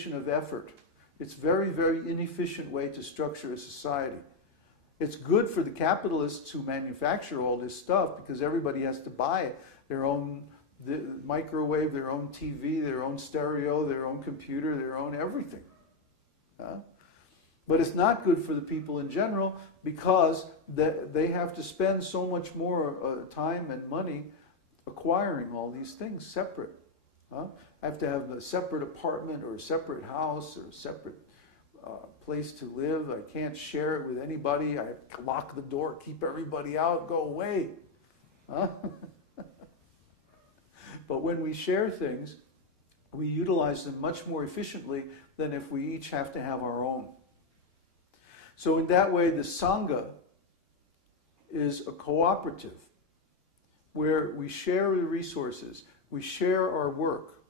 multiplication of effort. It's very, very inefficient way to structure a society. It's good for the capitalists who manufacture all this stuff because everybody has to buy their own microwave, their own TV, their own stereo, their own computer, their own everything. But it's not good for the people in general because they have to spend so much more time and money acquiring all these things separate. I have to have a separate apartment or a separate house or a separate place to live. I can't share it with anybody. I have to lock the door, keep everybody out, go away. But when we share things, we utilize them much more efficiently than if we each have to have our own. So in that way, the Sangha is a cooperative where we share the resources, we share our work.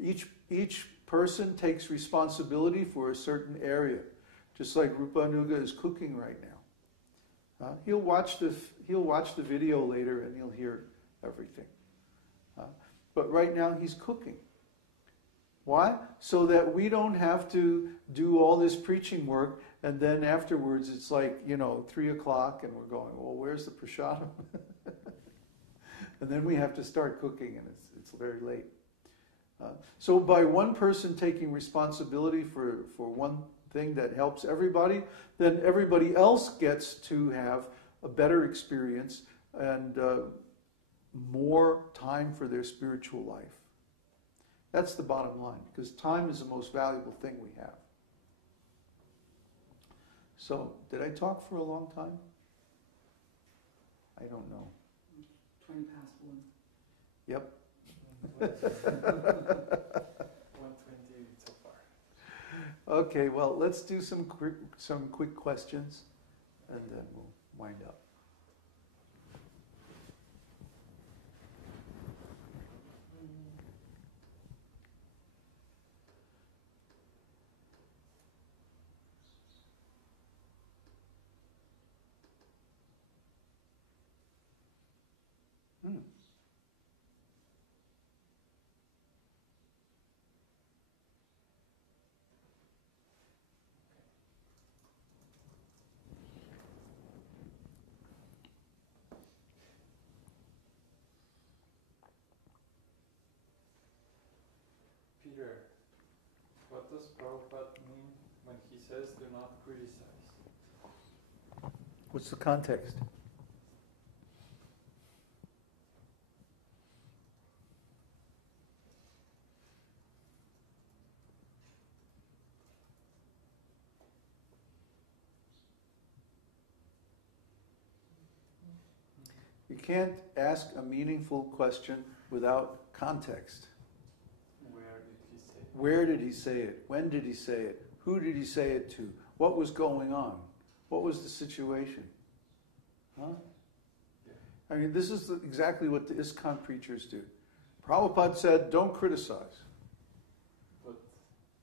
Each person takes responsibility for a certain area, just like Rupanuga is cooking right now. He'll watch the video later and he'll hear everything. But right now he's cooking. Why? So that we don't have to do all this preaching work and then afterwards it's like, 3 o'clock and we're going, well, where's the prasadam? And then we have to start cooking and it's very late. So by one person taking responsibility for one thing that helps everybody, then everybody else gets to have a better experience and more time for their spiritual life. That's the bottom line, because time is the most valuable thing we have. So, did I talk for a long time? I don't know. 20 past 1. Yep. 120 so far. Okay, well, let's do some quick questions, and then we'll wind up. Peter, what does Prabhupada mean when he says do not criticize? What's the context? You can't ask a meaningful question without context. Where did he say it? When did he say it? Who did he say it to? What was going on? What was the situation? I mean, this is exactly what the ISKCON preachers do. Prabhupada said, don't criticize.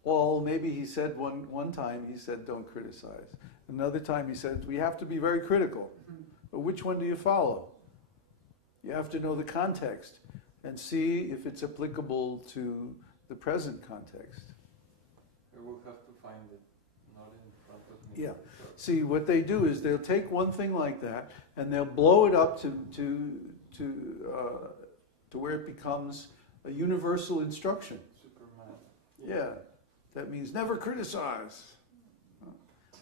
Well, maybe he said one time, he said, don't criticize. Another time he said, we have to be very critical. But which one do you follow? You have to know the context and see if it's applicable to the present context. We will have to find it, not in front of me. Yeah. See, what they do is they'll take one thing like that and they'll blow it up to where it becomes a universal instruction. Superman. Yeah. That means never criticize.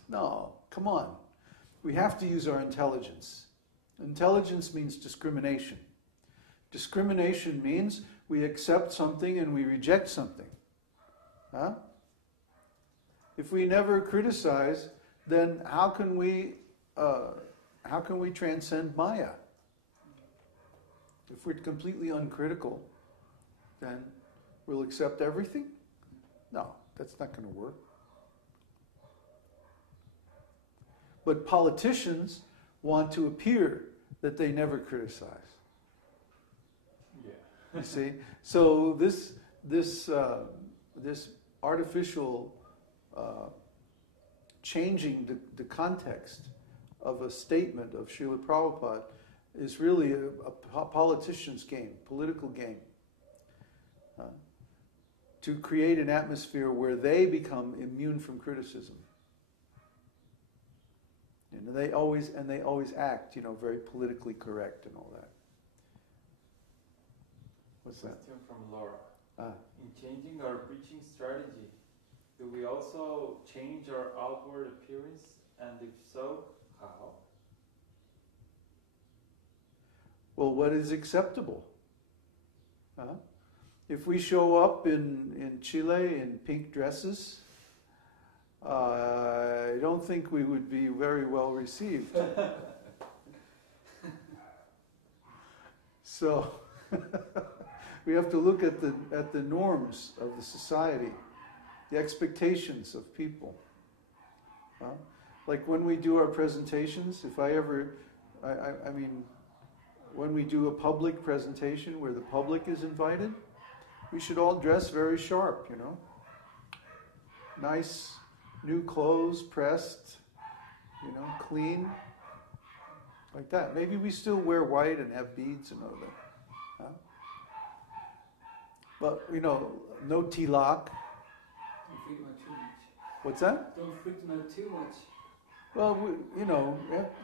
No, come on. We have to use our intelligence. Intelligence means discrimination. Discrimination means we accept something and we reject something. If we never criticize, then how can we transcend Maya? If we're completely uncritical, then we'll accept everything? No, that's not going to work. But politicians want to appear that they never criticize. Yeah. You see? So this artificial changing the context of a statement of Srila Prabhupada is really a politician's game, political game. to create an atmosphere where they become immune from criticism. And they always act, very politically correct and all that. What's that? Question from Laura. Ah. In changing our preaching strategy, do we also change our outward appearance? And if so, how? Well, what is acceptable? Huh? If we show up in Chile in pink dresses, I don't think we would be very well received. So we have to look at the norms of the society, the expectations of people. Like when we do our presentations, when we do a public presentation where the public is invited, we should all dress very sharp, Nice, new clothes, pressed, clean, like that. Maybe we still wear white and have beads and all that. Huh? But, no tilak. Don't freak them out too much. What's that? Don't freak them out too much. Well,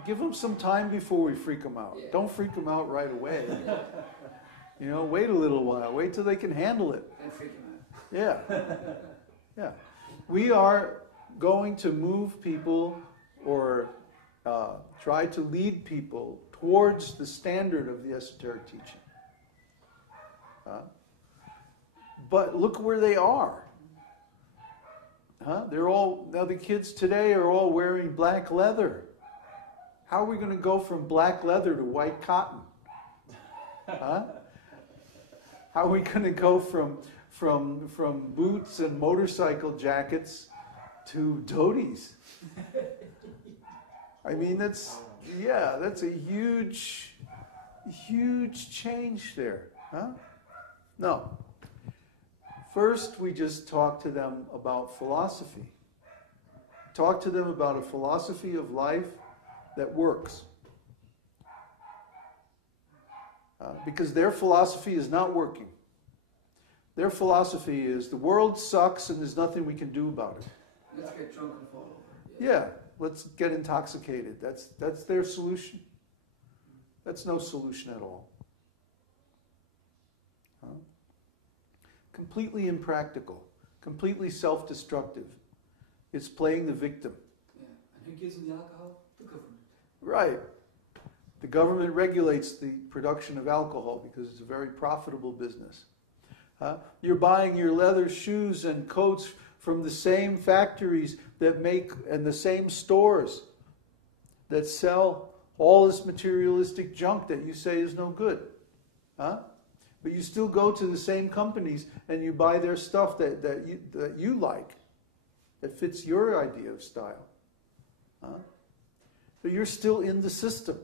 give them some time before we freak them out. Yeah. Don't freak them out right away. Wait a little while. Wait till they can handle it. Then freak them out. Yeah. Yeah. We are going to move people or try to lead people towards the standard of the esoteric teaching. But look where they are. Now the kids today are all wearing black leather. How are we going to go from black leather to white cotton? How are we going to go from boots and motorcycle jackets to dhotis? I mean, that's a huge change there. No. First, we just talk to them about philosophy. Talk to them about a philosophy of life that works. Because their philosophy is not working. Their philosophy is the world sucks and there's nothing we can do about it. Let's get drunk and fall over. Yeah, let's get intoxicated. That's their solution. That's no solution at all. Completely impractical, completely self-destructive. It's playing the victim. Yeah. And who gives them the alcohol? The government. Right. The government regulates the production of alcohol because it's a very profitable business. You're buying your leather shoes and coats from the same factories that make, and the same stores that sell all this materialistic junk that you say is no good. But you still go to the same companies and you buy their stuff that you like, that fits your idea of style. So you're still in the system.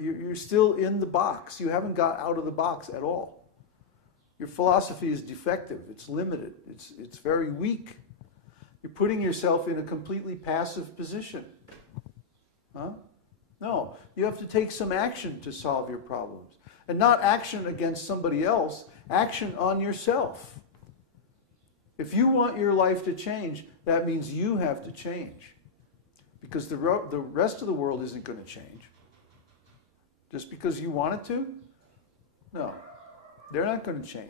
You're still in the box. You haven't got out of the box at all. Your philosophy is defective. It's limited. It's very weak. You're putting yourself in a completely passive position. No, you have to take some action to solve your problems. And not action against somebody else, action on yourself. If you want your life to change, that means you have to change. Because the rest of the world isn't going to change. Just because you want it to? No, they're not going to change.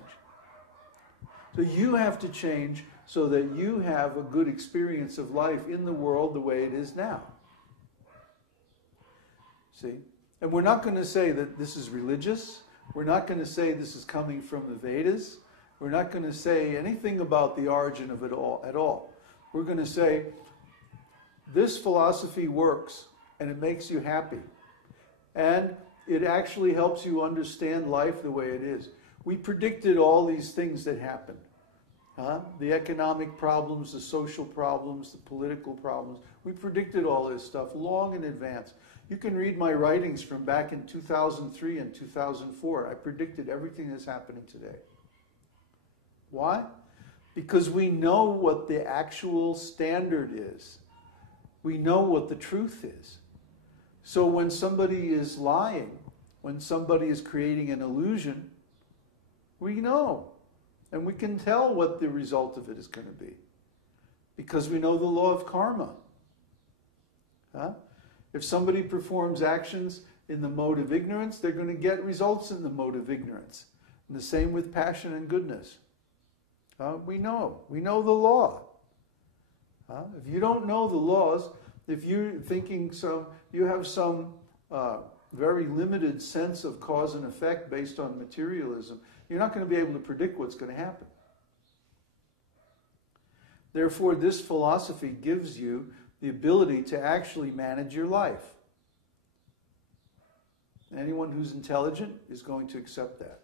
So you have to change so that you have a good experience of life in the world the way it is now. See? And we're not going to say that this is religious. We're not going to say this is coming from the Vedas. We're not going to say anything about the origin of it all at all. We're going to say, this philosophy works, and it makes you happy. And it actually helps you understand life the way it is. We predicted all these things that happened. The economic problems, the social problems, the political problems. We predicted all this stuff long in advance. You can read my writings from back in 2003 and 2004. I predicted everything that's happening today. Why? Because we know what the actual standard is. We know what the truth is. So when somebody is lying, when somebody is creating an illusion, we know. And we can tell what the result of it is going to be, because we know the law of karma. If somebody performs actions in the mode of ignorance, they're going to get results in the mode of ignorance. And the same with passion and goodness. We know the law. If you don't know the laws, if you're thinking you have some very limited sense of cause and effect based on materialism, you're not going to be able to predict what's going to happen. Therefore, this philosophy gives you the ability to actually manage your life. Anyone who's intelligent is going to accept that.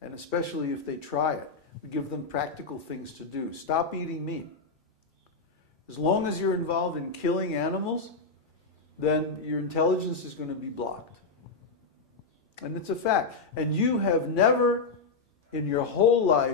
And especially if they try it. We give them practical things to do. Stop eating meat. As long as you're involved in killing animals, then your intelligence is going to be blocked. And it's a fact. And you have never in your whole life